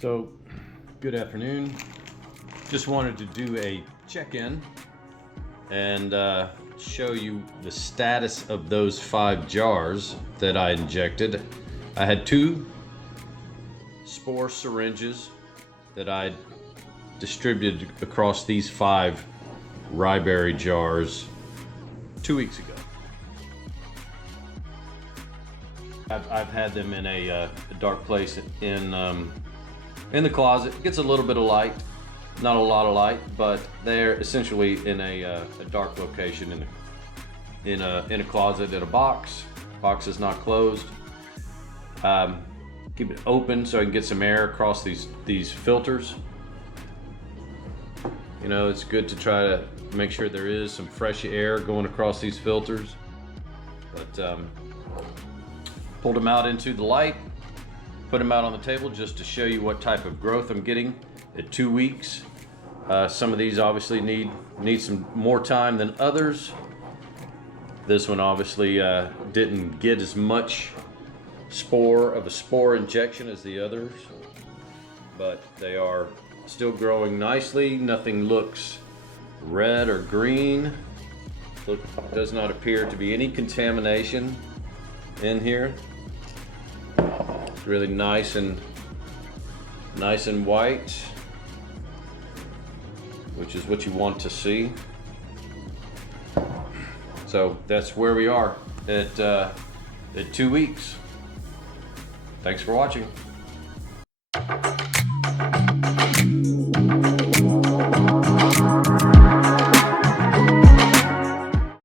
So, good afternoon. Just wanted to do a check-in and show you the status of those 5 jars that I injected. I had 2 spore syringes that I distributed across these 5 ryeberry jars 2 weeks ago. I've had them in a dark place in the closet. It gets a little bit of light, not a lot of light, but they're essentially in a dark location in a closet in a box. Box is not closed. Keep it open so I can get some air across these filters. You know, it's good to try to make sure there is some fresh air going across these filters. But pulled them out into the light, put them out on the table just to show you what type of growth I'm getting at 2 weeks. Some of these obviously need some more time than others. This one obviously didn't get as much spore injection as the others, but they are still growing nicely. Nothing looks red or green. Does not appear to be any contamination in here. It's really nice and white, which is what you want to see. So that's where we are at 2 weeks. Thanks for watching.